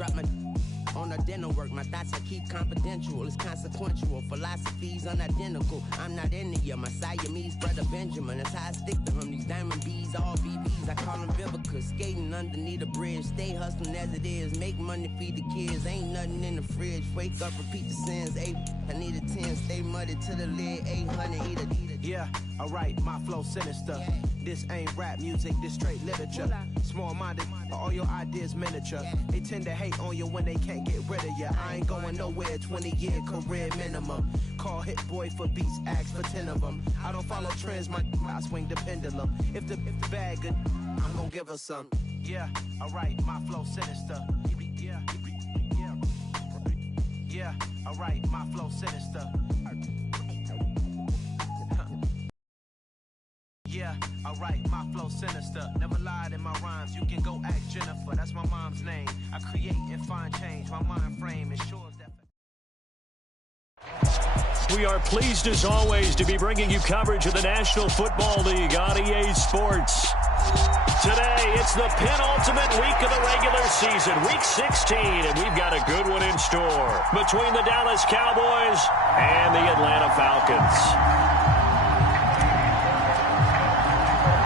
drop my on the dental work. My thoughts I keep confidential. It's consequential. Philosophies unidentical. I'm not into you. My Siamese brother Benjamin. That's how I stick to him. These diamond bees, all BBs. I call them Vivica. Skating underneath a bridge. Stay hustling as it is. Make money, feed the kids. Ain't nothing in the fridge. Wake up, repeat the sins. I need a 10. Stay muddy to the lid. 800. Eat a. Yeah, alright, my flow sinister. Yeah. This ain't rap music, this straight literature. Small-minded, all your ideas miniature. Yeah. They tend to hate on you when they can't get rid of you. I ain't going nowhere, 20-year career minimum. Call Hit Boy for beats, ask for 10 of them. I don't follow trends, I swing the pendulum. If the bag good, I'm gonna give her some. Yeah, alright, my flow sinister. Yeah, alright, my flow sinister. Yeah, alright, my flow sinister. Never lied in my rhymes. You can go ask Jennifer. That's my mom's name. I create and find change. My mind frame ensures that. We are pleased as always to be bringing you coverage of the National Football League on EA Sports. Today, it's the penultimate week of the regular season, week 16, and we've got a good one in store between the Dallas Cowboys and the Atlanta Falcons.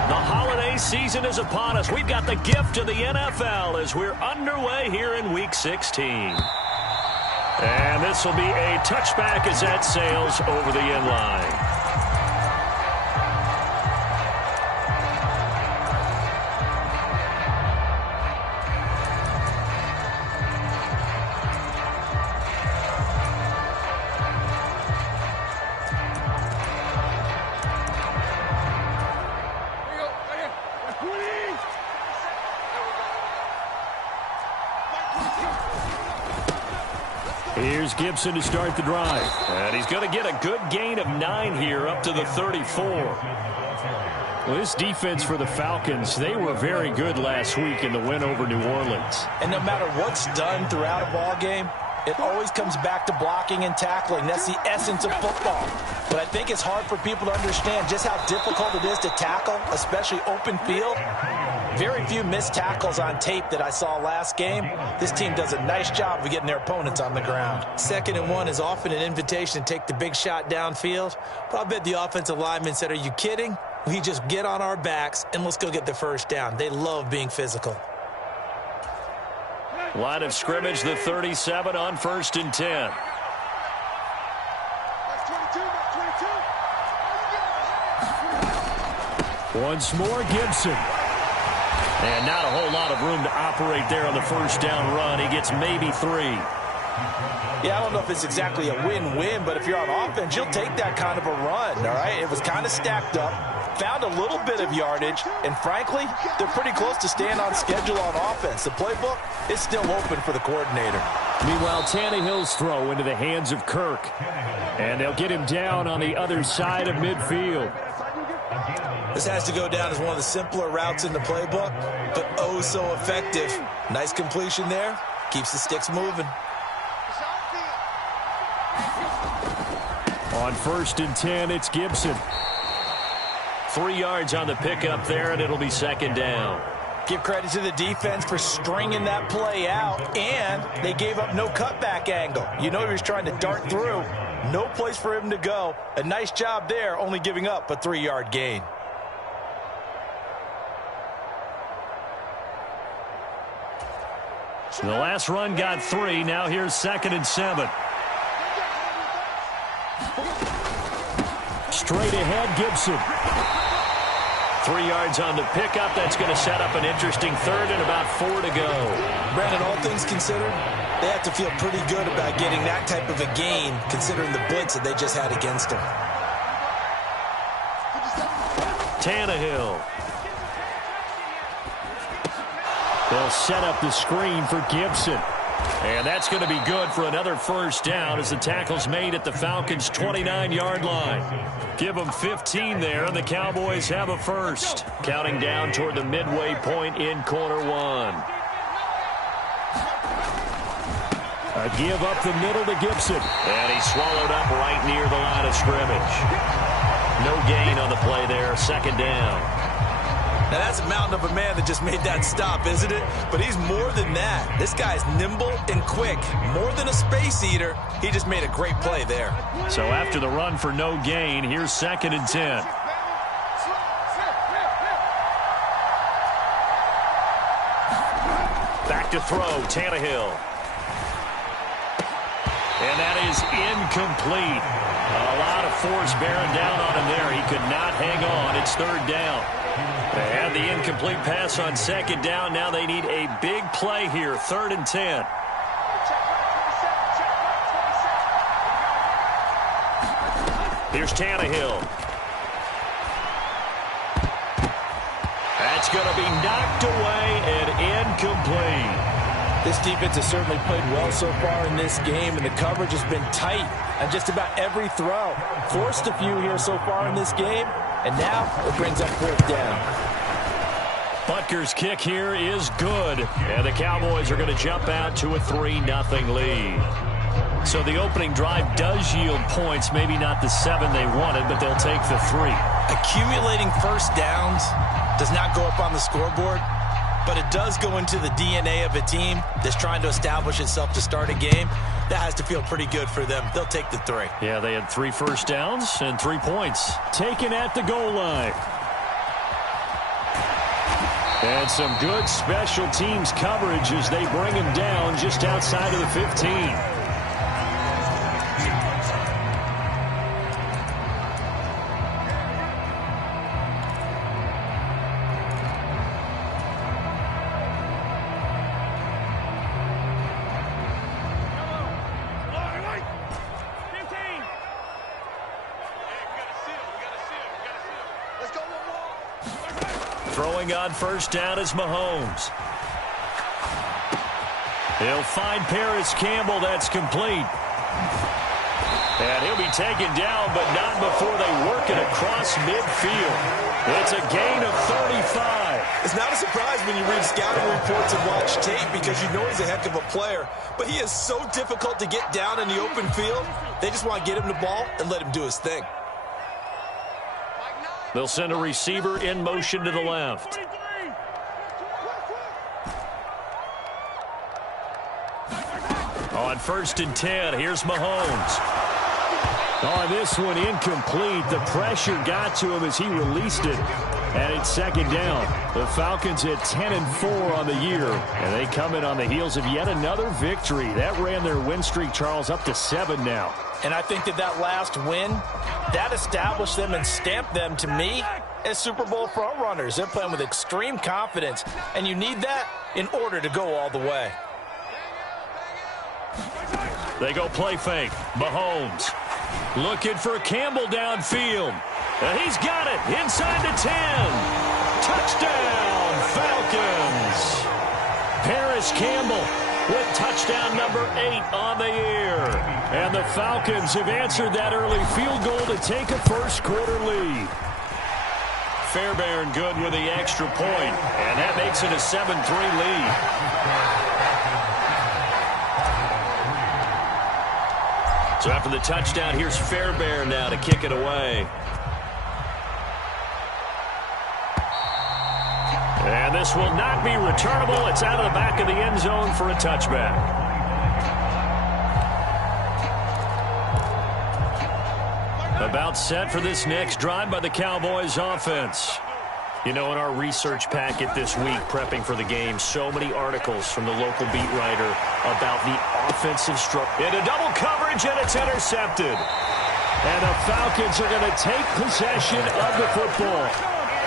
The holiday season is upon us. We've got the gift of the NFL as we're underway here in Week 16. And this will be a touchback as that sails over the end line. Here's Gibson to start the drive. And he's going to get a good gain of 9 here up to the 34. Well, this defense for the Falcons, they were very good last week in the win over New Orleans. And no matter what's done throughout a ball game, it always comes back to blocking and tackling. That's the essence of football. But I think it's hard for people to understand just how difficult it is to tackle, especially open field. Very few missed tackles on tape that I saw last game. This team does a nice job of getting their opponents on the ground. 2nd and 1 is often an invitation to take the big shot downfield. But I bet the offensive linemen said, are you kidding? We just get on our backs and let's go get the first down. They love being physical. Line of scrimmage, the 37 on 1st and 10. Once more, Gibson. And not a whole lot of room to operate there on the first down run. He gets maybe 3. Yeah, I don't know if it's exactly a win-win, but if you're on offense, you'll take that kind of a run, all right? It was kind of stacked up, found a little bit of yardage, and frankly, they're pretty close to staying on schedule on offense. The playbook is still open for the coordinator. Meanwhile, Tannehill's throw into the hands of Kirk. And they'll get him down on the other side of midfield. This has to go down as one of the simpler routes in the playbook, but oh so effective. Nice completion there. Keeps the sticks moving. On 1st and 10, it's Gibson. 3 yards on the pickup there, and it'll be 2nd down. Give credit to the defense for stringing that play out, and they gave up no cutback angle. You know he was trying to dart through. No place for him to go. A nice job there, only giving up a 3-yard gain. The last run got 3. Now here's 2nd and 7. Straight ahead, Gibson. 3 yards on the pickup. That's going to set up an interesting 3rd and about 4 to go. Brandon, all things considered, they have to feel pretty good about getting that type of a gain, considering the blitz that they just had against them. Tannehill. They'll set up the screen for Gibson. And that's going to be good for another first down as the tackle's made at the Falcons' 29-yard line. Give them 15 there, and the Cowboys have a first. Counting down toward the midway point in quarter 1. A give up the middle to Gibson. And he's swallowed up right near the line of scrimmage. No gain on the play there, 2nd down. Now, that's a mountain of a man that just made that stop, isn't it? But he's more than that. This guy's nimble and quick. More than a space eater. He just made a great play there. So after the run for no gain, here's 2nd and 10. Back to throw, Tannehill. And that is incomplete. A lot of force bearing down on him there. He could not hang on. It's 3rd down. They had the incomplete pass on 2nd down. Now they need a big play here. 3rd and 10. Here's Tannehill. That's going to be knocked away and incomplete. This defense has certainly played well so far in this game, and the coverage has been tight on just about every throw. Forced a few here so far in this game, and now it brings up 4th down. Butker's kick here is good, and the Cowboys are going to jump out to a 3-0 lead. So the opening drive does yield points, maybe not the 7 they wanted, but they'll take the 3. Accumulating first downs does not go up on the scoreboard, but it does go into the DNA of a team that's trying to establish itself to start a game. That has to feel pretty good for them. They'll take the 3. Yeah, they had 3 first downs and 3 points taken at the goal line. And some good special teams coverage as they bring him down just outside of the 15. Throwing on first down is Mahomes. He'll find Paris Campbell. That's complete. And he'll be taken down, but not before they work it across midfield. It's a gain of 35. It's not a surprise when you read scouting reports and watch tape because you know he's a heck of a player. But he is so difficult to get down in the open field. They just want to get him the ball and let him do his thing. They'll send a receiver in motion to the left. On 1st and 10, here's Mahomes. On this one, incomplete. The pressure got to him as he released it. And it's 2nd down. The Falcons at 10-4 on the year. And they come in on the heels of yet another victory. That ran their win streak, Charles, up to 7 now. And I think that last win, that established them and stamped them, to me, as Super Bowl front runners. They're playing with extreme confidence, and you need that in order to go all the way. They go play fake. Mahomes looking for Campbell downfield. And he's got it inside the 10. Touchdown, Falcons. Paris Campbell with touchdown number 8 on the year. And the Falcons have answered that early field goal to take a first-quarter lead. Fairbairn good with the extra point, and that makes it a 7-3 lead. So after the touchdown, here's Fairbairn now to kick it away. And this will not be returnable. It's out of the back of the end zone for a touchback. About set for this next drive by the Cowboys offense. You know, in our research packet this week, prepping for the game, so many articles from the local beat writer about the offensive structure. Into double coverage, and it's intercepted. And the Falcons are going to take possession of the football.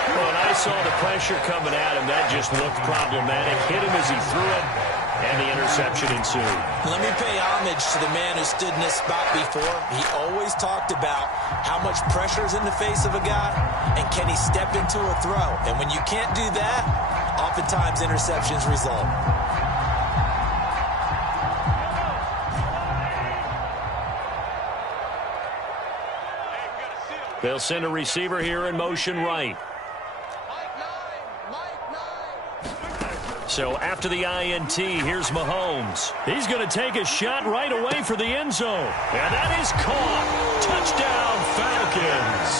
When I saw the pressure coming at him, that just looked problematic. Hit him as he threw it, and the interception ensued. Let me pay homage to the man who stood in this spot before. He always talked about how much pressure is in the face of a guy, and can he step into a throw. And when you can't do that, oftentimes interceptions result. They'll send a receiver here in motion right. So after the INT, here's Mahomes. He's going to take a shot right away for the end zone. And that is caught. Touchdown, Falcons.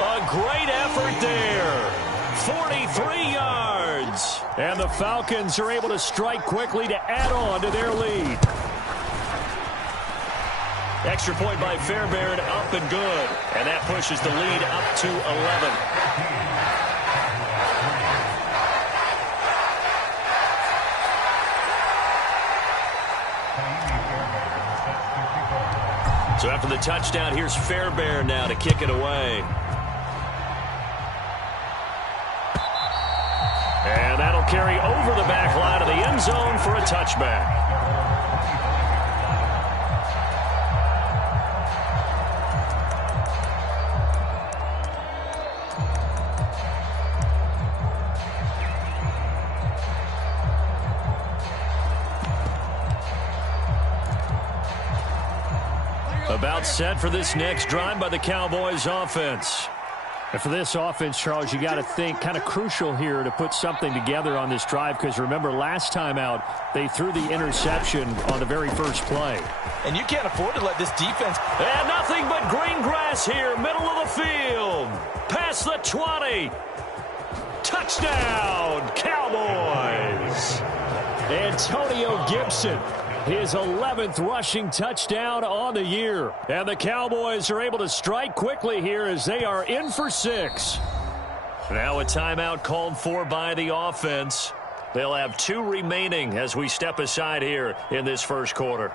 A great effort there. 43 yards. And the Falcons are able to strike quickly to add on to their lead. Extra point by Fairbairn, up and good. And that pushes the lead up to 11. So after the touchdown, here's Fairbairn now to kick it away. And that'll carry over the back line of the end zone for a touchback. About set for this next drive by the Cowboys offense. And for this offense, Charles, you got to think kind of crucial here to put something together on this drive, because remember last time out they threw the interception on the very first play. And you can't afford to let this defense. And nothing but green grass here, middle of the field. Past the 20. Touchdown, Cowboys. Antonio Gibson, his 11th rushing touchdown on the year. And the Cowboys are able to strike quickly here as they are in for 6. Now a timeout called for by the offense. They'll have 2 remaining as we step aside here in this first quarter.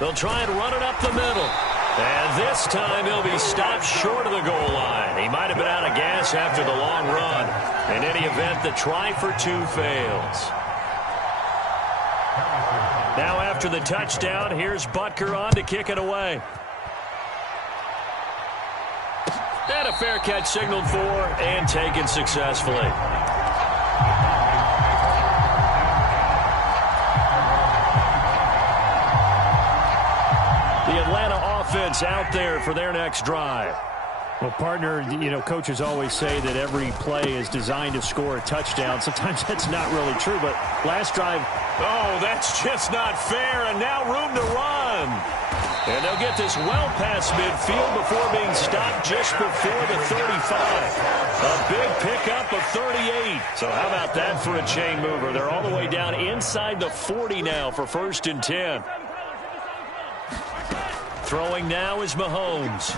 They'll try and run it up the middle. And this time he'll be stopped short of the goal line. He might have been out of gas after the long run. In any event, the try for 2 fails. Now after the touchdown, here's Butker on to kick it away. And a fair catch signaled for and taken successfully. The Atlanta offense out there for their next drive. Well, partner, you know, coaches always say that every play is designed to score a touchdown. Sometimes that's not really true, but last drive. Oh, that's just not fair, and now room to run. And they'll get this well past midfield before being stopped just before the 35. A big pickup of 38. So how about that for a chain mover? They're all the way down inside the 40 now for 1st and 10. Throwing now is Mahomes.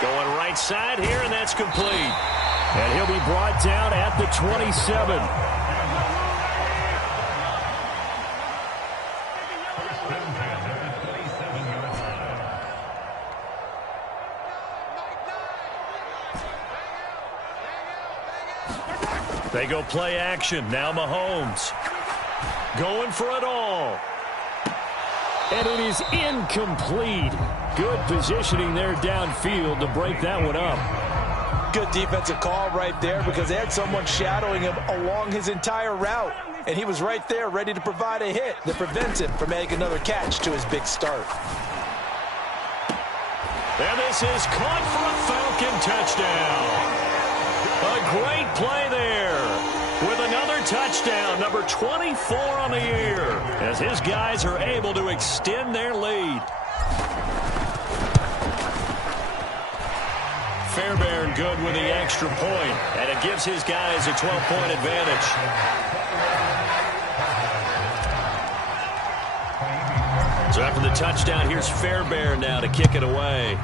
Going right side here, and that's complete. And he'll be brought down at the 27. They go play action. Now Mahomes. Going for it all. And it is incomplete. Good positioning there downfield to break that one up. Good defensive call right there, because they had someone shadowing him along his entire route. And he was right there ready to provide a hit that prevents him from making another catch to his big start. And this is caught for a Falcon touchdown. A great play there with another touchdown, number 24 on the year, as his guys are able to extend their lead. Fairbairn good with the extra point, and it gives his guys a 12-point advantage. So after the touchdown, here's Fairbairn now to kick it away.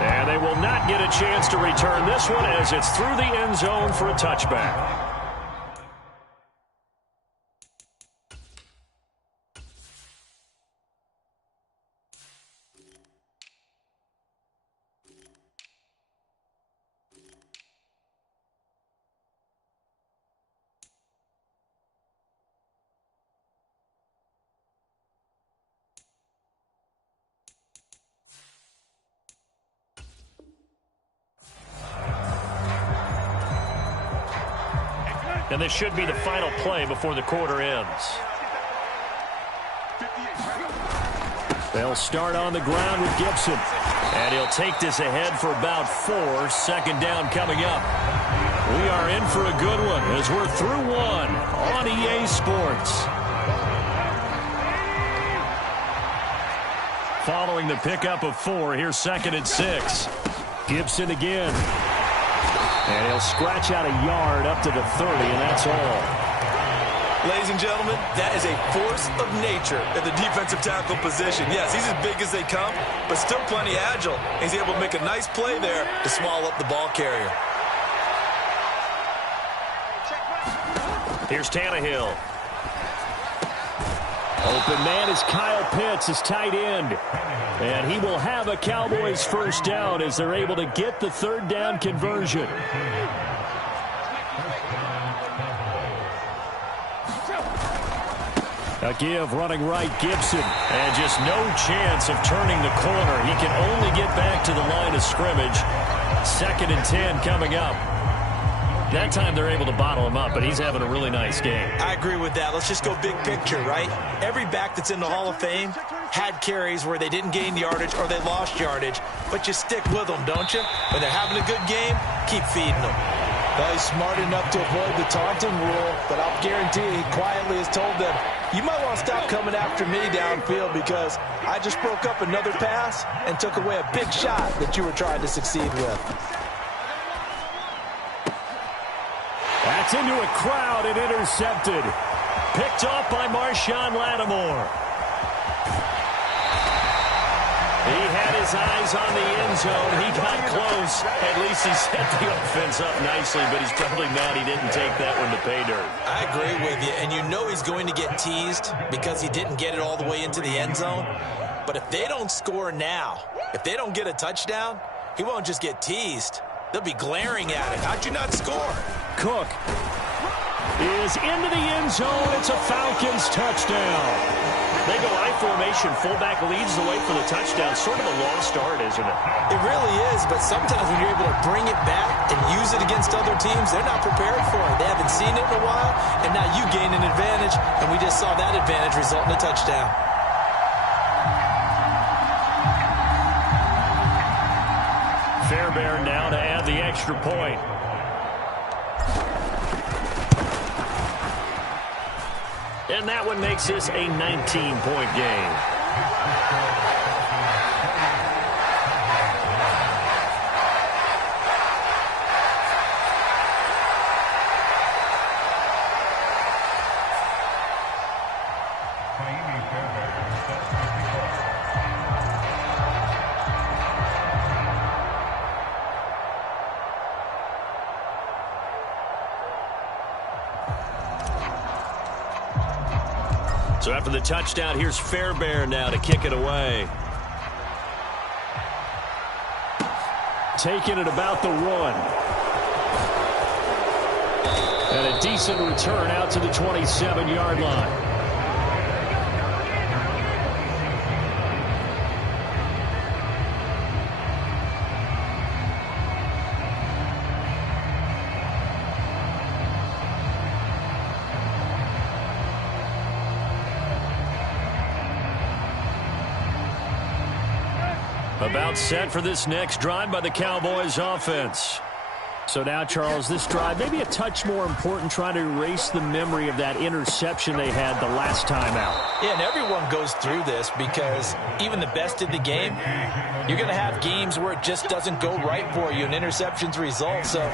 And they will not get a chance to return this one as it's through the end zone for a touchback. And this should be the final play before the quarter ends. They'll start on the ground with Gibson. And he'll take this ahead for about 4. 2nd down coming up. We are in for a good one as we're through one on EA Sports. Following the pickup of 4, here's 2nd and 6. Gibson again. And he'll scratch out a yard up to the 30, and that's all. Ladies and gentlemen, that is a force of nature in the defensive tackle position. Yes, he's as big as they come, but still plenty agile. He's able to make a nice play there to swallow up the ball carrier. Here's Tannehill. Open man is Kyle Pitts, his tight end. And he will have a Cowboys first down as they're able to get the 3rd down conversion. A give running right, Gibson. And just no chance of turning the corner. He can only get back to the line of scrimmage. 2nd and 10 coming up. That time they're able to bottle him up, but he's having a really nice game. I agree with that. Let's just go big picture, right? Every back that's in the Hall of Fame had carries where they didn't gain yardage or they lost yardage, but you stick with them, don't you? When they're having a good game, keep feeding them. Well, he's smart enough to avoid the taunting rule, but I'll guarantee he quietly has told them, you might want to stop coming after me downfield because I just broke up another pass and took away a big shot that you were trying to succeed with. That's into a crowd and intercepted. Picked off by Marshawn Lattimore. He had his eyes on the end zone. He got close. At least he set the offense up nicely, but he's probably mad he didn't take that one to pay dirt. I agree with you, and you know he's going to get teased because he didn't get it all the way into the end zone. But if they don't score now, if they don't get a touchdown, he won't just get teased. They'll be glaring at it. How'd you not score? Cook is into the end zone. It's a Falcons touchdown. They go I formation. Fullback leads the way for the touchdown. Sort of a long start, isn't it? It really is, but sometimes when you're able to bring it back and use it against other teams, they're not prepared for it. They haven't seen it in a while, and now you gain an advantage, and we just saw that advantage result in a touchdown. Fairbairn now to add the extra point. And that one makes this a 19-point game. So after the touchdown, here's Fairbairn now to kick it away. Taking it about the 1. And a decent return out to the 27-yard line. About set for this next drive by the Cowboys offense. So now, Charles, this drive maybe a touch more important, trying to erase the memory of that interception they had the last time out. Yeah, and everyone goes through this because even the best in the game, you're going to have games where it just doesn't go right for you and interceptions result. So,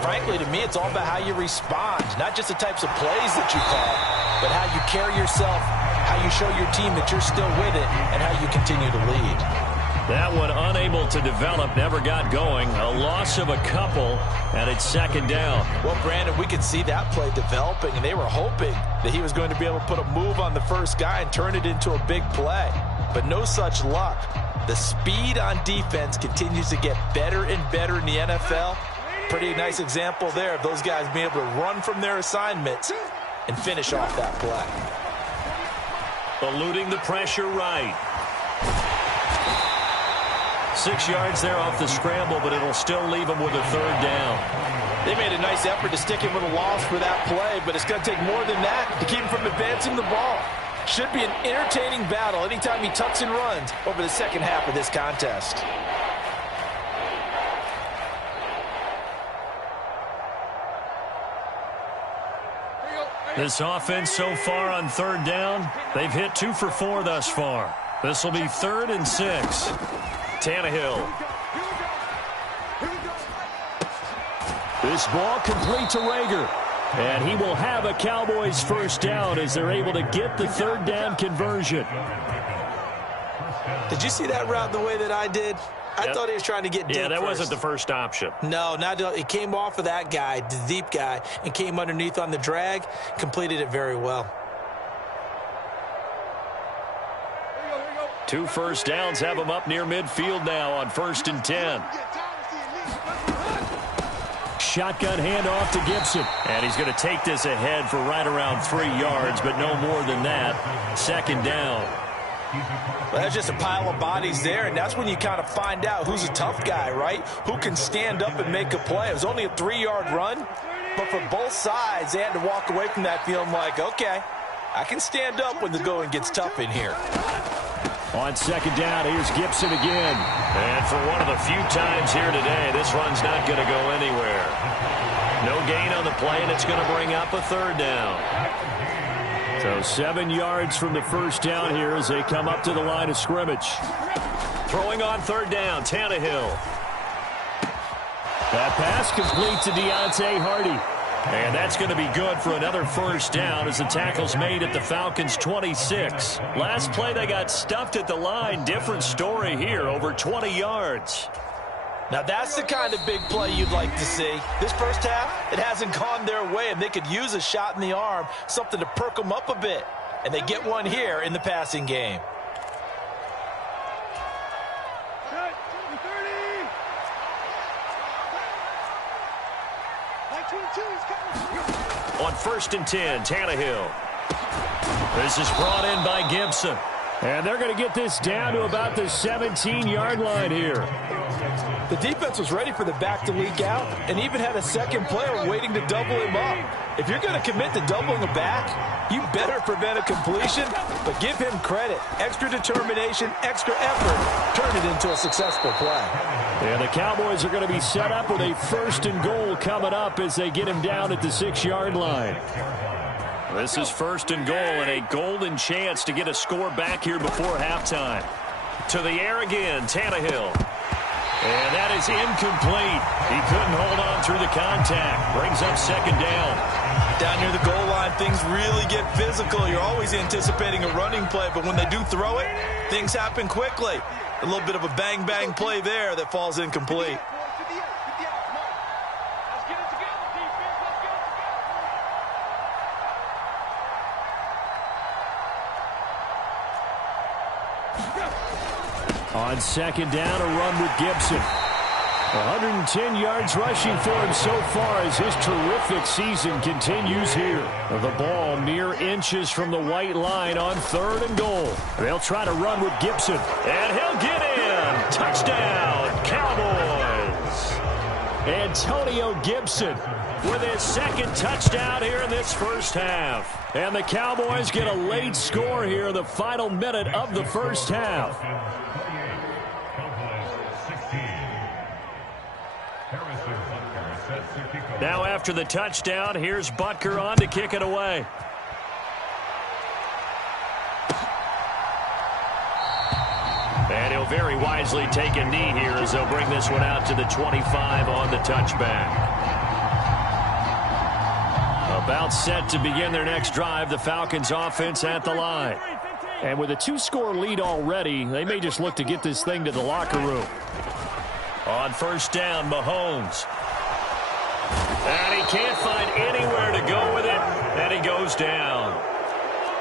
frankly, to me, it's all about how you respond, not just the types of plays that you call, but how you carry yourself, how you show your team that you're still with it, and how you continue to lead. That one unable to develop, never got going. A loss of a couple, and it's 2nd down. Well, Brandon, we could see that play developing, and they were hoping that he was going to be able to put a move on the first guy and turn it into a big play. But no such luck. The speed on defense continues to get better and better in the NFL. Pretty nice example there of those guys being able to run from their assignments and finish off that play. Eluding the pressure right. 6 yards there off the scramble, but it'll still leave them with a 3rd down. They made a nice effort to stick him with a loss for that play, but it's going to take more than that to keep him from advancing the ball. Should be an entertaining battle anytime he tucks and runs over the second half of this contest. This offense so far on third down, they've hit 2 for 4 thus far. This will be 3rd and 6. Tannehill. This ball complete to Rager. And he will have a Cowboys first down as they're able to get the 3rd down conversion. Did you see that route the way that I did? I thought he was trying to get deep. Yeah, that wasn't the first option. No, it came off of that guy, the deep guy, and came underneath on the drag, completed it very well. 2 first downs have him up near midfield now on 1st and 10. Shotgun handoff to Gibson. And he's going to take this ahead for right around 3 yards, but no more than that. 2nd down. Well, that's just a pile of bodies there, and that's when you kind of find out who's a tough guy, right? Who can stand up and make a play. It was only a 3-yard run, but for both sides, they had to walk away from that feeling like, okay, I can stand up when the going gets tough in here. On 2nd down, here's Gibson again. And for one of the few times here today, this run's not going to go anywhere. No gain on the play, and it's going to bring up a 3rd down. So 7 yards from the first down here as they come up to the line of scrimmage. Throwing on 3rd down, Tannehill. That pass complete to Deontay Hardy. And that's going to be good for another first down as the tackle's made at the Falcons' 26. Last play, they got stuffed at the line. Different story here, over 20 yards. Now, that's the kind of big play you'd like to see. This first half, it hasn't gone their way, and they could use a shot in the arm, something to perk them up a bit. And they get one here in the passing game. On 1st and 10, Tannehill. This is brought in by Gibson. And they're going to get this down to about the 17-yard line here. The defense was ready for the back to leak out and even had a second player waiting to double him up. If you're going to commit to doubling the back, you better prevent a completion, but give him credit. Extra determination, extra effort, turn it into a successful play. And the Cowboys are going to be set up with a 1st and goal coming up as they get him down at the 6-yard line. This is 1st and goal and a golden chance to get a score back here before halftime. To the air again, Tannehill. And that is incomplete. He couldn't hold on through the contact. Brings up 2nd down. Down near the goal line, things really get physical. You're always anticipating a running play, but when they do throw it, things happen quickly. A little bit of a bang-bang play there that falls incomplete. On 2nd down, a run with Gibson. 110 yards rushing for him so far as his terrific season continues here. The ball mere inches from the white line on 3rd and goal. They'll try to run with Gibson. And he'll get in. Touchdown, Cowboys. Antonio Gibson with his 2nd touchdown here in this first half. And the Cowboys get a late score here in the final minute of the first half. Now after the touchdown, here's Butker on to kick it away. And he'll very wisely take a knee here as they'll bring this one out to the 25 on the touchback. About set to begin their next drive, the Falcons offense at the line. And with a 2-score lead already, they may just look to get this thing to the locker room. On 1st down, Mahomes. And he can't find anywhere to go with it, and he goes down.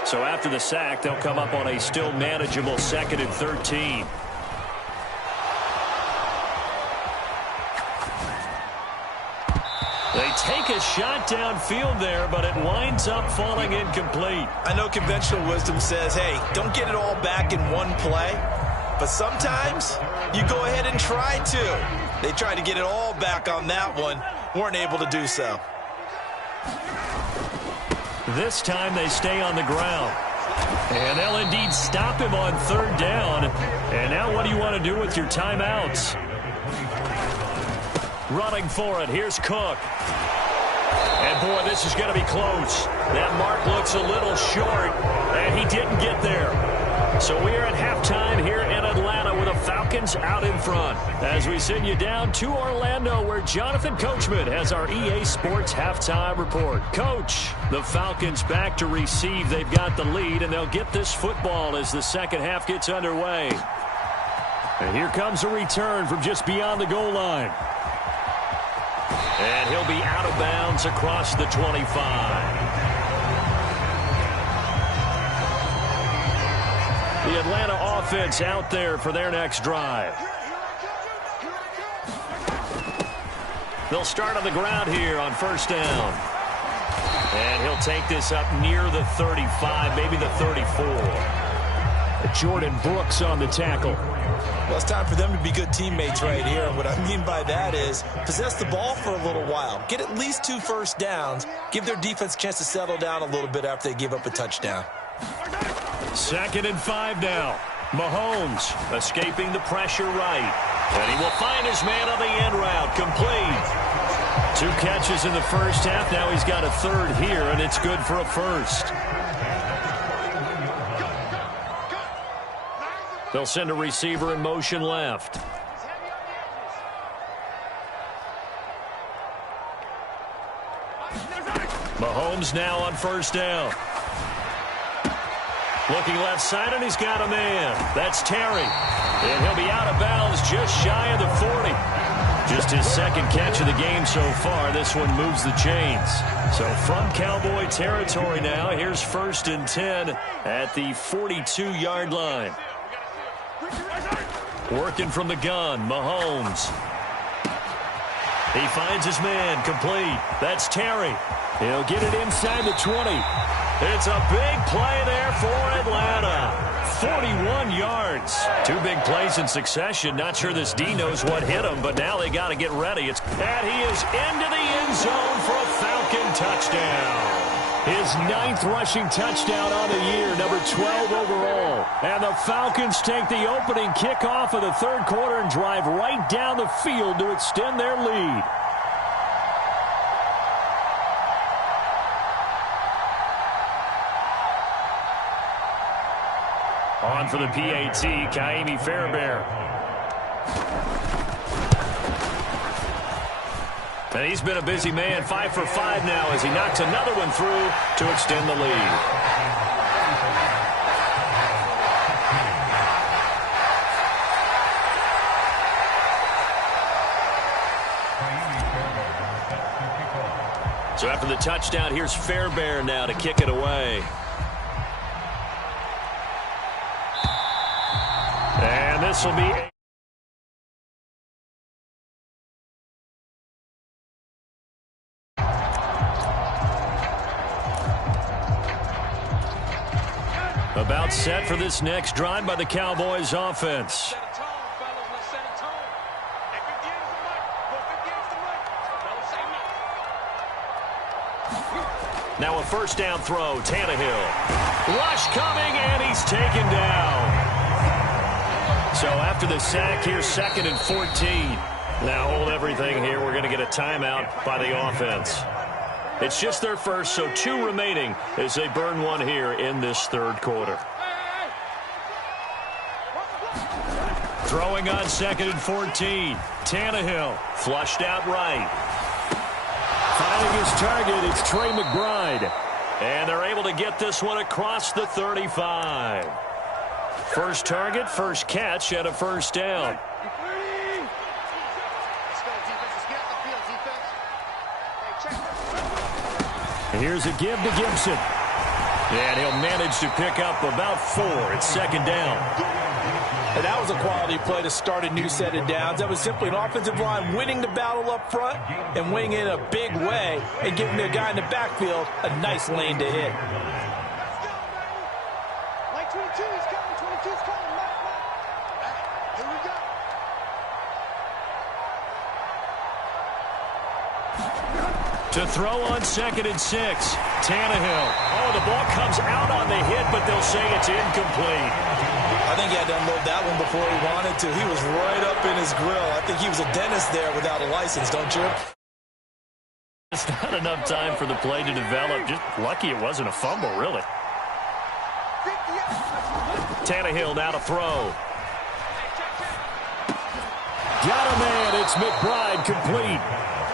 So after the sack, they'll come up on a still manageable 2nd and 13. They take a shot downfield there, but it winds up falling incomplete. I know conventional wisdom says, hey, don't get it all back in one play. But sometimes you go ahead and try to. They tried to get it all back on that one. Weren't able to do so. This time they stay on the ground. And they'll indeed stop him on 3rd down. And now what do you want to do with your timeouts? Running for it, here's Cook. And, boy, this is going to be close. That mark looks a little short, and he didn't get there. So we are at halftime here in Atlanta with the Falcons out in front. As we send you down to Orlando, where Jonathan Coachman has our EA Sports halftime report. Coach, the Falcons back to receive. They've got the lead, and they'll get this football as the second half gets underway. And here comes a return from just beyond the goal line. And he'll be out of bounds across the 25. The Atlanta offense out there for their next drive. They'll start on the ground here on first down. And he'll take this up near the 35, maybe the 34. Jordan Brooks on the tackle. Well, it's time for them to be good teammates right here. And what I mean by that is possess the ball for a little while. Get at least 2 first downs. Give their defense a chance to settle down a little bit after they give up a touchdown. 2nd and 5 now. Mahomes escaping the pressure right. And he will find his man on the end route. Complete. 2 catches in the first half. Now he's got a third here, and it's good for a first. They'll send a receiver in motion left. Mahomes now on first down. Looking left side, and he's got a man. That's Terry. And he'll be out of bounds just shy of the 40. Just his second catch of the game so far. This one moves the chains. So from Cowboy territory now, here's 1st and 10 at the 42-yard line. Working from the gun, Mahomes. He finds his man, complete. That's Terry. He'll get it inside the 20. It's a big play there for Atlanta. 41 yards. 2 big plays in succession. Not sure this D knows what hit him, but now they got to get ready. And he is into the end zone for a Falcon touchdown. His 9th rushing touchdown on the year, number 12 overall. And the Falcons take the opening kickoff of the 3rd quarter and drive right down the field to extend their lead. On for the PAT, Kaimi Fairbairn. And he's been a busy man, 5 for 5 now as he knocks another one through to extend the lead. So after the touchdown, here's Fairbairn now to kick it away. And this will be about set for this next drive by the Cowboys offense. Now a first down throw, Tannehill. Rush coming, and he's taken down. So after the sack, here's 2nd and 14. Now hold everything here. We're going to get a timeout by the offense. It's just their first, so 2 remaining as they burn one here in this 3rd quarter. Throwing on 2nd and 14. Tannehill flushed out right. Finding his target, it's Trey McBride. And they're able to get this one across the 35. First target, first catch, and a first down. Here's a give to Gibson. And he'll manage to pick up about 4. It's 2nd down. And that was a quality play to start a new set of downs. That was simply an offensive line winning the battle up front and winning it in a big way and giving the guy in the backfield a nice lane to hit. To throw on 2nd and 6. Tannehill. Oh, the ball comes out on the hit, but they'll say it's incomplete. I think he had to unload that one before he wanted to. He was right up in his grill. I think he was a dentist there without a license, don't you? It's not enough time for the play to develop. Just lucky it wasn't a fumble, really. Tannehill now to throw. Got a man. It's McBride complete.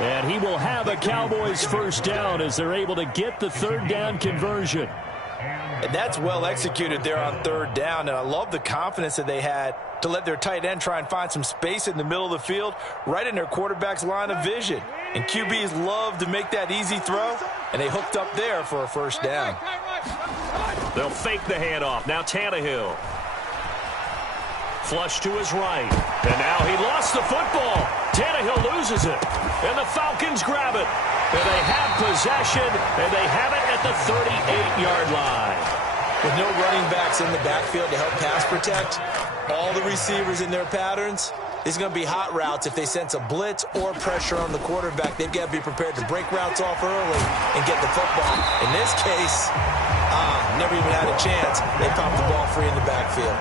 And he will have a Cowboys first down as they're able to get the third down conversion. And that's well executed there on third down. And I love the confidence that they had to let their tight end try and find some space in the middle of the field, right in their quarterback's line of vision. And QBs love to make that easy throw, and they hooked up there for a first down. They'll fake the handoff. Now Tannehill. Flush to his right. And now he lost the football. Tannehill loses it. And the Falcons grab it. And they have possession, and they have it at the 38-yard line. With no running backs in the backfield to help pass protect, all the receivers in their patterns, it's going to be hot routes if they sense a blitz or pressure on the quarterback. They've got to be prepared to break routes off early and get the football. In this case, never even had a chance. They popped the ball free in the backfield.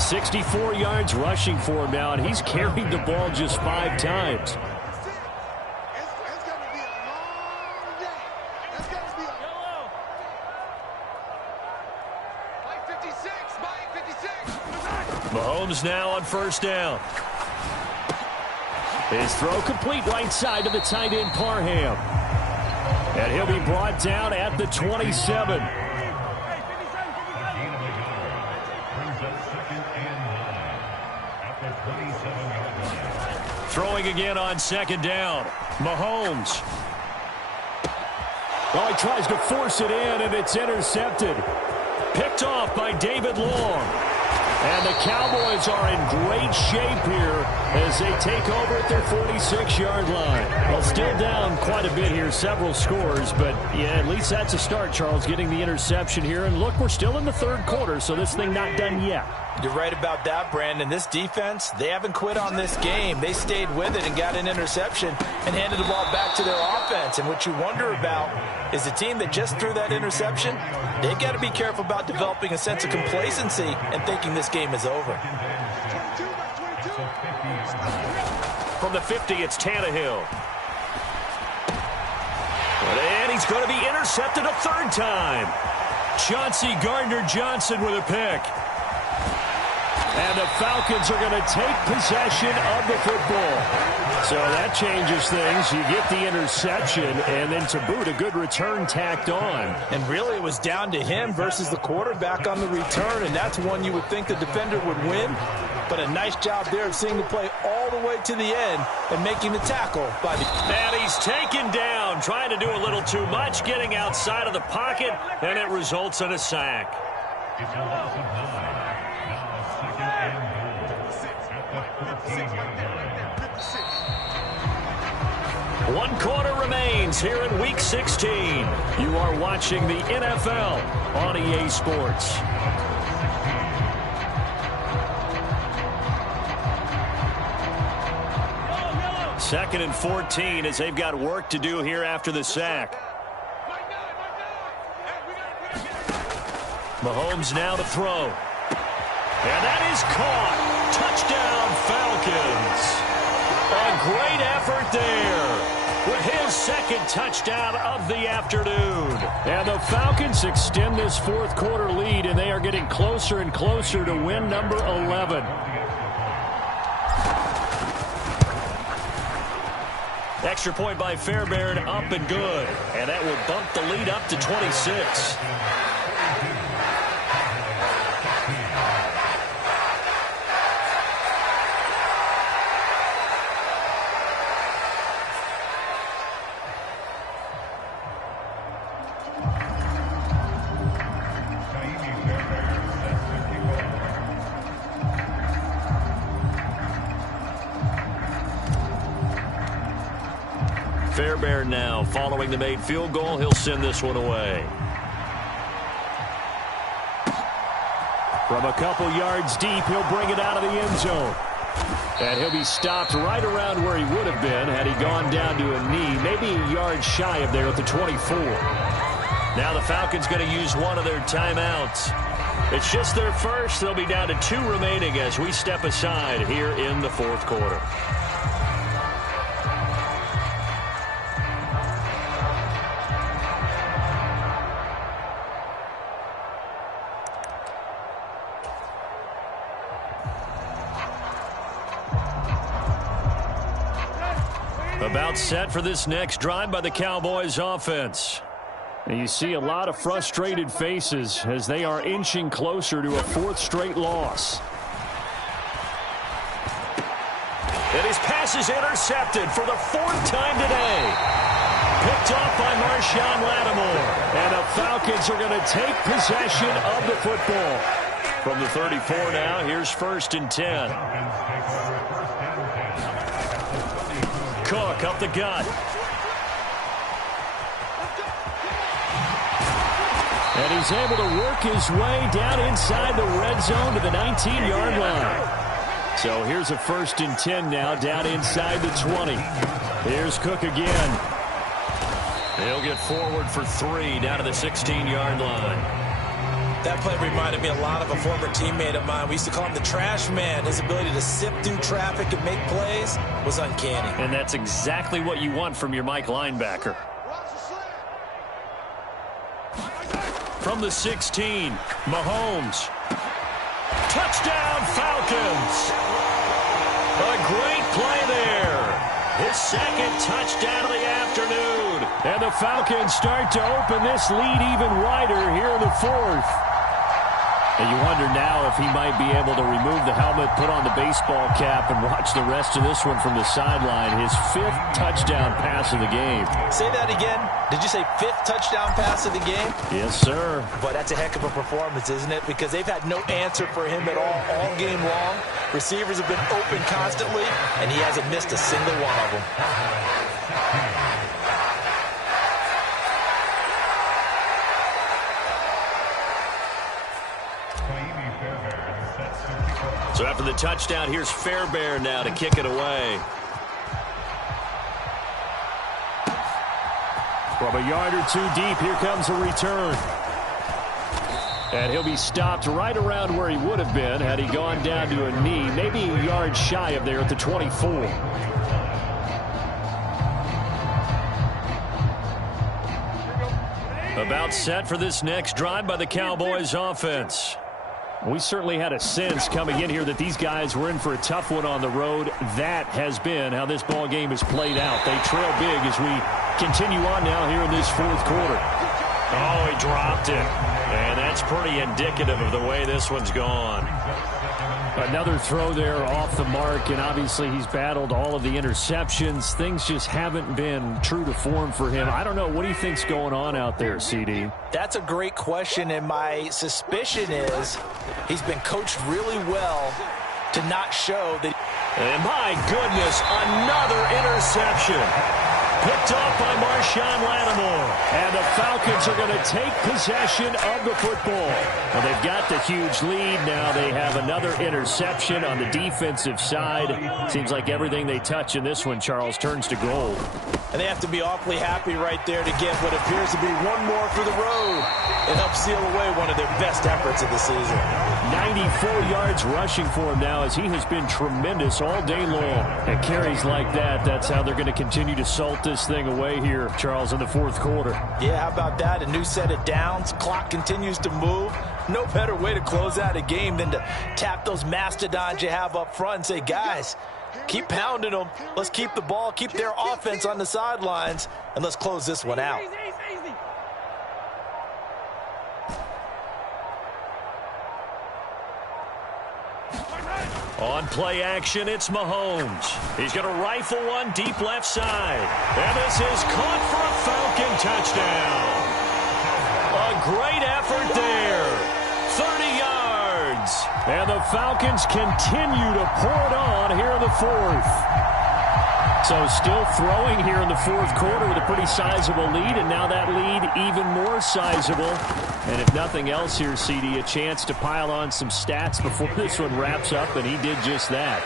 64 yards rushing for him now, and he's carried the ball just 5 times. Mahomes now on first down. His throw complete right side to the tight end Parham. And he'll be brought down at the 27. Throwing again on second down. Mahomes. Well, he tries to force it in, and it's intercepted. Picked off by David Long. And the Cowboys are in great shape here as they take over at their 46-yard line. Well, still down quite a bit here, several scores, but yeah, at least that's a start, Charles, getting the interception here. And look, we're still in the third quarter, so this thing not done yet. You're right about that, Brandon. This defense, they haven't quit on this game. They stayed with it and got an interception and handed the ball back to their offense. And what you wonder about is the team that just threw that interception, they've got to be careful about developing a sense of complacency and thinking this game is over. From the 50, it's Tannehill. And he's going to be intercepted a third time. Chauncey Gardner-Johnson with a pick. And the Falcons are going to take possession of the football. So that changes things. You get the interception, and then to boot, a good return tacked on. And really, it was down to him versus the quarterback on the return, and that's one you would think the defender would win. But a nice job there of seeing the play all the way to the end and making the tackle by the... And he's taken down, trying to do a little too much, getting outside of the pocket, and it results in a sack. One quarter remains here in Week 16. You are watching the NFL on EA Sports. Second and 14 as they've got work to do here after the sack. Mahomes now to throw. And that is caught. Touchdown, Falcons. A great effort there with his second touchdown of the afternoon. And the Falcons extend this fourth quarter lead, and they are getting closer and closer to win number 11. Extra point by Fairbairn, up and good. And that will bump the lead up to 26. Fairbairn now following the made field goal. He'll send this one away. From a couple yards deep, he'll bring it out of the end zone. And he'll be stopped right around where he would have been had he gone down to a knee, maybe a yard shy of there at the 24. Now the Falcons going to use one of their timeouts. It's just their first. They'll be down to 2 remaining as we step aside here in the fourth quarter. About set for this next drive by the Cowboys offense. And you see a lot of frustrated faces as they are inching closer to a fourth straight loss. And his pass is intercepted for the fourth time today. Picked off by Marshawn Lattimore. And the Falcons are going to take possession of the football. From the 34 now, here's 1st and 10. Cook up the gut. And he's able to work his way down inside the red zone to the 19-yard line. So here's a 1st and 10 now, down inside the 20. Here's Cook again. He'll get forward for 3 down to the 16-yard line. That play reminded me a lot of a former teammate of mine. We used to call him the trash man. His ability to sift through traffic and make plays was uncanny. And that's exactly what you want from your Mike linebacker. From the 16, Mahomes. Touchdown, Falcons. A great play there. His second touchdown of the afternoon. And the Falcons start to open this lead even wider here in the fourth. And you wonder now if he might be able to remove the helmet, put on the baseball cap, and watch the rest of this one from the sideline. His 5th touchdown pass of the game. Say that again. Did you say 5th touchdown pass of the game? Yes, sir. But that's a heck of a performance, isn't it? Because they've had no answer for him at all game long. Receivers have been open constantly, and he hasn't missed a single one of them. So after the touchdown, here's Fairbairn now to kick it away. From a yard or 2 deep, here comes a return. And he'll be stopped right around where he would have been had he gone down to a knee, maybe a yard shy of there at the 24. About set for this next drive by the Cowboys offense. We certainly had a sense coming in here that these guys were in for a tough one on the road. That has been how this ball game has played out. They trail big as we continue on now here in this fourth quarter. Oh, he dropped it. And that's pretty indicative of the way this one's gone. Another throw there off the mark, and obviously he's battled all of the interceptions. Things just haven't been true to form for him. I don't know. What do you think's going on out there, CD? That's a great question, and my suspicion is he's been coached really well to not show that. And my goodness, another interception. Picked off by Marshawn Lattimore. And the Falcons are going to take possession of the football. Well, they've got the huge lead. Now they have another interception on the defensive side. Seems like everything they touch in this one, Charles, turns to gold. And they have to be awfully happy right there to get what appears to be one more for the road and help seal away one of their best efforts of the season. 94 yards rushing for him now as he has been tremendous all day long. And carries like that, that's how they're going to continue to salt this thing away here, Charles, in the fourth quarter. Yeah, how about that? A new set of downs. Clock continues to move. No better way to close out a game than to tap those mastodons you have up front and say, guys, keep pounding them. Let's keep the ball, keep their offense on the sidelines, and let's close this one out. On play action, it's Mahomes. He's going to rifle one deep left side. And this is caught for a Falcon touchdown. A great effort there. 30 yards. And the Falcons continue to pour it on here in the fourth. So still throwing here in the fourth quarter with a pretty sizable lead, and now that lead even more sizable. And if nothing else here, CD, a chance to pile on some stats before this one wraps up, and he did just that.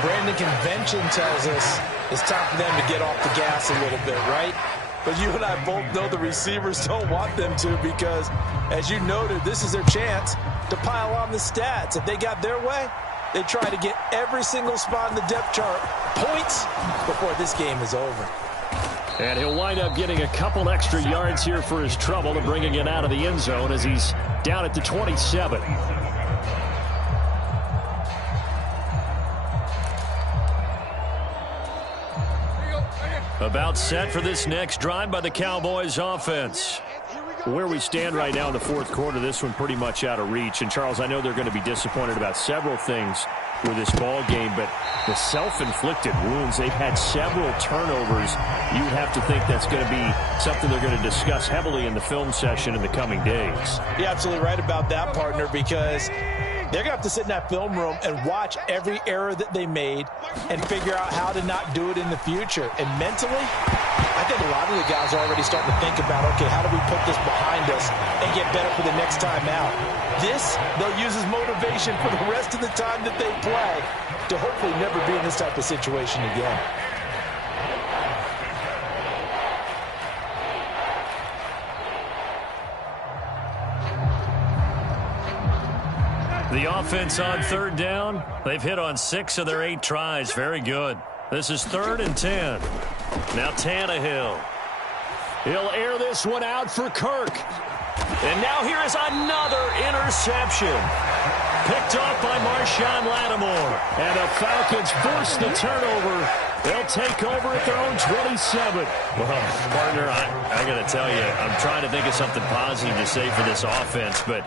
Brandon, convention tells us it's time for them to get off the gas a little bit, right? But you and I both know the receivers don't want them to because, as you noted, this is their chance to pile on the stats. If they got their way, they try to get every single spot in the depth chart points before this game is over. And he'll wind up getting a couple extra yards here for his trouble and bringing it out of the end zone as he's down at the 27. About set for this next drive by the Cowboys offense. Where we stand right now in the fourth quarter, this one pretty much out of reach. And, Charles, I know they're going to be disappointed about several things with this ball game, but the self-inflicted wounds, they've had several turnovers. You would have to think that's going to be something they're going to discuss heavily in the film session in the coming days. You're absolutely right about that, partner, because they're going to have to sit in that film room and watch every error that they made and figure out how to not do it in the future. And mentally, I think a lot of the guys are already starting to think about, okay, how do we put this behind us and get better for the next time out? This, they'll use as motivation for the rest of the time that they play to hopefully never be in this type of situation again. The offense on third down, they've hit on 6 of their 8 tries. Very good. This is 3rd and 10. Now Tannehill. He'll air this one out for Kirk. And now here is another interception. Picked off by Marshawn Lattimore. And the Falcons force the turnover. They'll take over at their own 27. Well, partner, I got to tell you, I'm trying to think of something positive to say for this offense, but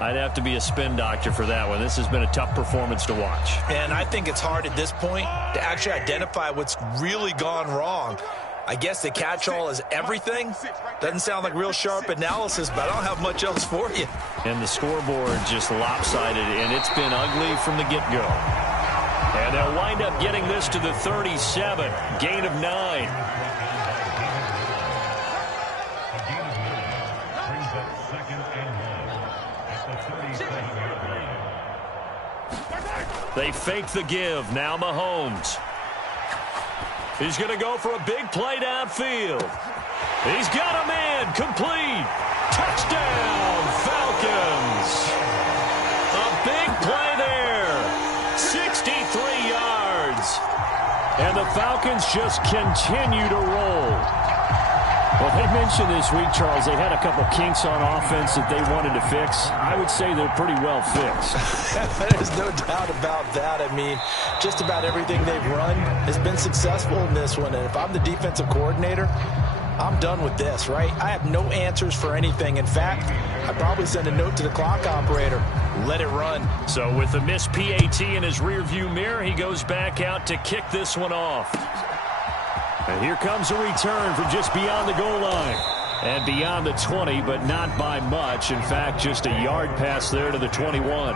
I'd have to be a spin doctor for that one. This has been a tough performance to watch. And I think it's hard at this point to actually identify what's really gone wrong. I guess the catch-all is everything. Doesn't sound like real sharp analysis, but I don't have much else for you. And the scoreboard just lopsided, and it's been ugly from the get-go. And they'll wind up getting this to the 37. Gain of 9. They fake the give. Now Mahomes. He's going to go for a big play downfield. He's got a man. Complete. Touchdown, Falcons. A big play there. 63 yards. And the Falcons just continue to roll. Well, they mentioned this week, Charles, they had a couple kinks on offense that they wanted to fix. I would say they're pretty well fixed. There's no doubt about that. I mean, just about everything they've run has been successful in this one. And if I'm the defensive coordinator, I'm done with this, right? I have no answers for anything. In fact, I'd probably send a note to the clock operator. Let it run. So with the missed PAT in his rearview mirror, he goes back out to kick this one off. And here comes a return from just beyond the goal line. And beyond the 20, but not by much. In fact, just a yard pass there to the 21.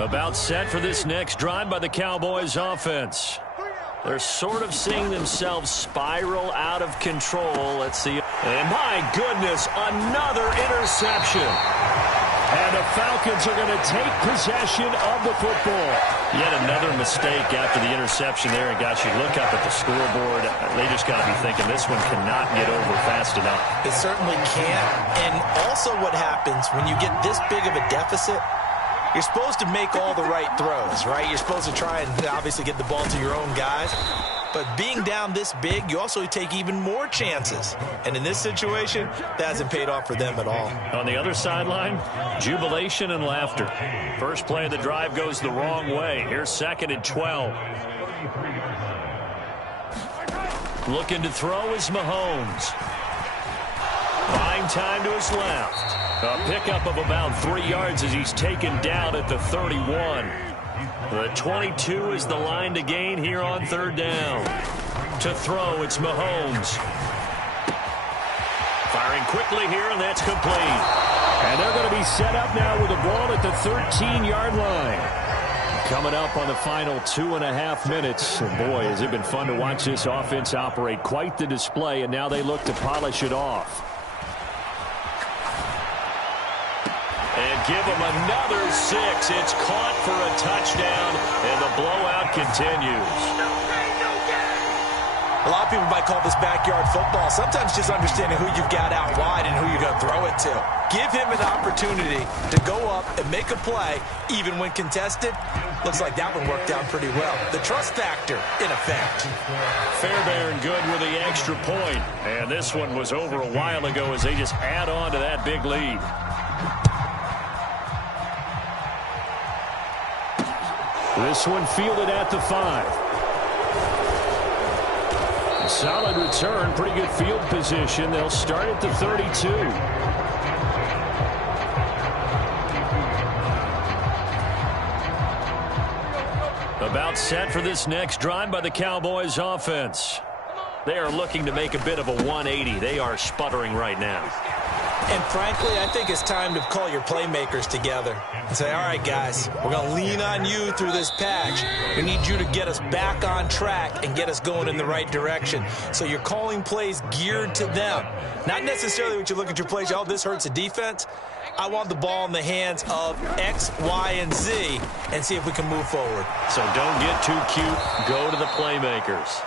About set for this next drive by the Cowboys offense. They're sort of seeing themselves spiral out of control. Let's see. And my goodness, another interception. And the Falcons are going to take possession of the football. Yet another mistake after the interception there. And guys, you look up at the scoreboard, they just got to be thinking this one cannot get over fast enough. It certainly can't. And also what happens when you get this big of a deficit, you're supposed to make all the right throws, right? You're supposed to try and obviously get the ball to your own guys. But being down this big, you also take even more chances. And in this situation, that hasn't paid off for them at all. On the other sideline, jubilation and laughter. First play of the drive goes the wrong way. Here's 2nd and 12. Looking to throw is Mahomes. Buying time to his left. A pickup of about 3 yards as he's taken down at the 31. The 22 is the line to gain here on 3rd down. To throw, it's Mahomes. Firing quickly here, and that's complete. And they're going to be set up now with the ball at the 13-yard line. Coming up on the final 2.5 minutes. And boy, has it been fun to watch this offense operate. Quite the display, and now they look to polish it off. And give them another 6. It's caught for a touchdown, and the blowout continues. A lot of people might call this backyard football. Sometimes just understanding who you've got out wide and who you're going to throw it to. Give him an opportunity to go up and make a play, even when contested. Looks like that one worked out pretty well. The trust factor, in effect. Fairbairn good with the extra point. And this one was over a while ago as they just add on to that big lead. This one fielded at the 5. Solid return, pretty good field position. They'll start at the 32. About set for this next drive by the Cowboys offense. They are looking to make a bit of a 180. They are sputtering right now. And frankly, I think it's time to call your playmakers together and say, all right, guys, we're going to lean on you through this patch. We need you to get us back on track and get us going in the right direction. So you're calling plays geared to them. Not necessarily what you look at your plays, oh, this hurts the defense. I want the ball in the hands of X, Y, and Z and see if we can move forward. So don't get too cute. Go to the playmakers.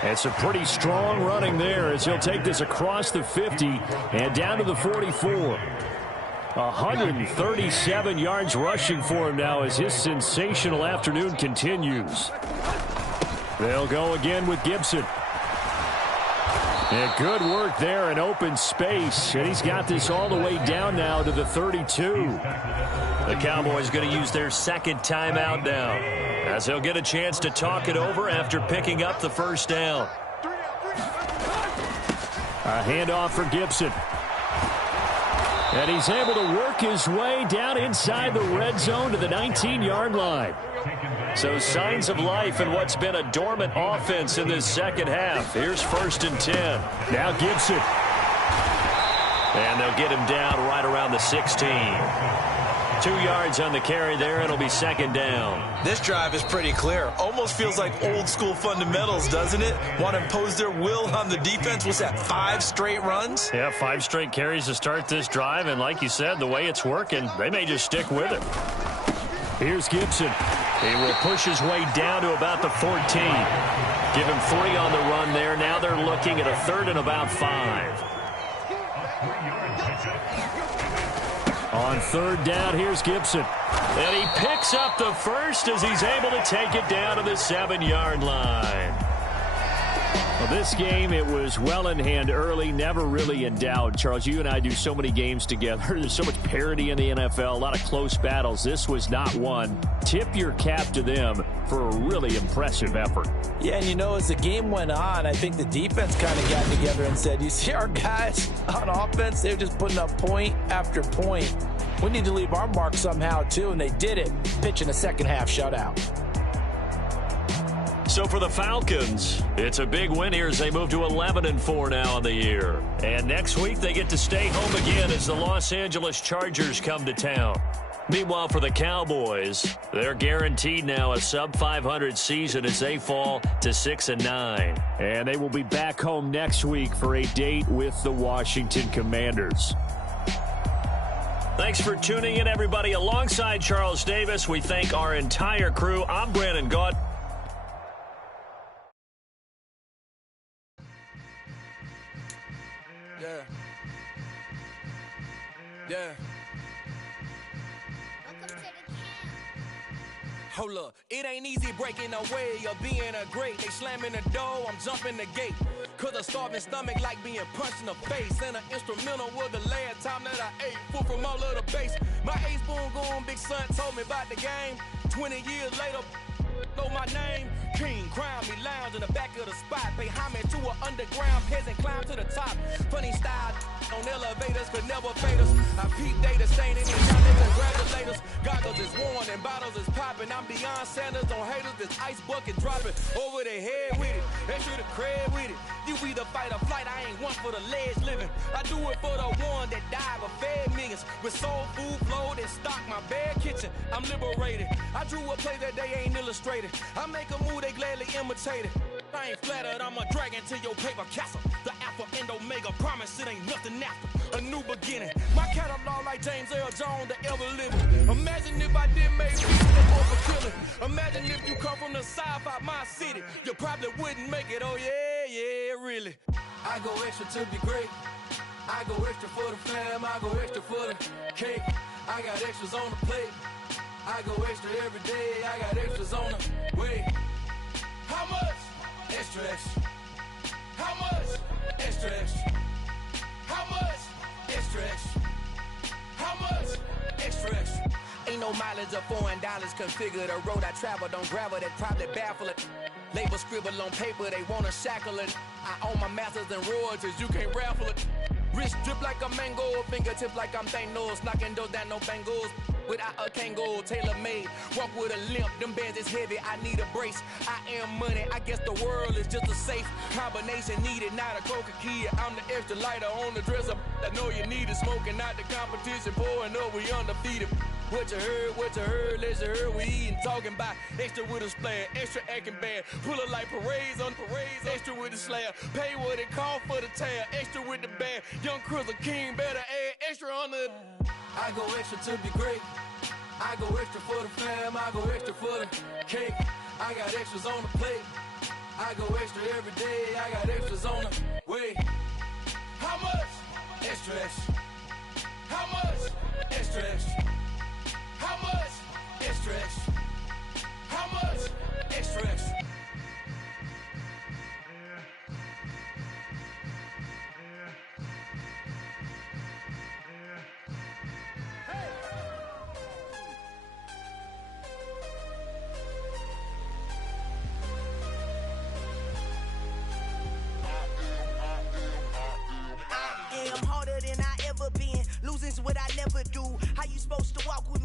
It's a pretty strong running there as he'll take this across the 50 and down to the 44. 137 yards rushing for him now as his sensational afternoon continues. They'll go again with Gibson. And good work there in open space. And he's got this all the way down now to the 32. The Cowboys going to use their second timeout now, as they'll get a chance to talk it over after picking up the first down. A handoff for Gibson. And he's able to work his way down inside the red zone to the 19-yard line. So signs of life in what's been a dormant offense in this second half. Here's 1st and 10. Now Gibson. And they'll get him down right around the 16. 2 yards on the carry there. It'll be second down. This drive is pretty clear. Almost feels like old school fundamentals, doesn't it? Want to impose their will on the defense. What's that, 5 straight runs? Yeah, 5 straight carries to start this drive. And like you said, the way it's working, they may just stick with it. Here's Gibson. He will push his way down to about the 14. Give him 3 on the run there. Now they're looking at a 3rd and about 5. On 3rd down, here's Gibson. And he picks up the first as he's able to take it down to the 7-yard line. Well, this game, it was well in hand early, never really in doubt. Charles, you and I do so many games together. There's so much parity in the NFL, a lot of close battles. This was not one. Tip your cap to them for a really impressive effort. Yeah, and you know, as the game went on, I think the defense kind of got together and said, you see our guys on offense, they're just putting up point after point. We need to leave our mark somehow, too, and they did it, pitching a second-half shutout. So for the Falcons, it's a big win here as they move to 11-4 now on the year. And next week, they get to stay home again as the Los Angeles Chargers come to town. Meanwhile, for the Cowboys, they're guaranteed now a sub-500 season as they fall to 6-9. And they will be back home next week for a date with the Washington Commanders. Thanks for tuning in, everybody. Alongside Charles Davis, we thank our entire crew. I'm Brandon Gaunt. Yeah. Hold up, it ain't easy breaking away or being a great. They slamming the door, I'm jumping the gate. Cause a starving stomach like being punched in the face. And an instrumental was the last time that I ate food from all of the base. My A-spoon going big son told me about the game. 20 years later, know my name. King, crown me, lounge in the back of the spot. Pay homage to an underground peasant, climb to the top. Funny style on elevators could never fade us. I peep data staining and y'all they congratulate us. Goggles is worn and bottles is popping. I'm beyond Sanders on haters. This ice bucket dropping over their head with it. Extra the cred with it. You either fight or flight. I ain't one for the ledge living. I do it for the one that died but fed millions. With soul food flowed and stock my bad kitchen. I'm liberated. I drew a play that they ain't illustrated. I make a move they gladly imitate it. I ain't flattered, I'm a dragon to your paper castle. The Alpha and Omega, promise it ain't nothing after. A new beginning. My catalog like James Earl Jones, the ever living. Imagine if I did make reasonable for killing. Imagine if you come from the south out my city. You probably wouldn't make it, oh yeah. yeah, really. I go extra to be great. I go extra for the fam, I go extra for the cake. I got extras on the plate. I go extra every day, I got extras on the way. How much? Extra, extra. How much? Extra, extra. How much? Extra, extra. How much? Extra, extra. Ain't no mileage of $4 configure the road I travel. Don't gravel, that probably baffle it. Label scribble on paper, they wanna shackle it. I own my masters and royalties, you can't raffle it. Wrist drip like a mango, fingertips like I'm Thanos. Knocking doors down, no bangles. Without a Kango, tailor-made. Walk with a limp, them bands is heavy, I need a brace. I am money, I guess the world is just a safe combination needed, not a coca-key. I'm the extra lighter on the dresser. I know you need it, smoking out the competition, pouring up, we undefeated. What you heard, let's hear we eating, talking about extra with a splash, extra acting bad, pull it like parades on parades, extra with the slab, pay what it cost for the tab, extra with the band, young Cruiser King, better add extra on the. I go extra to be great, I go extra for the fam, I go extra for the cake, I got extras on the plate, I go extra every day, I got extras on the way. How much? Extra, extra. How much? Extra, extra. How much? Extra, extra. How much? Extra, extra. I am harder than I ever been. Losing's what I never do. How you supposed to walk with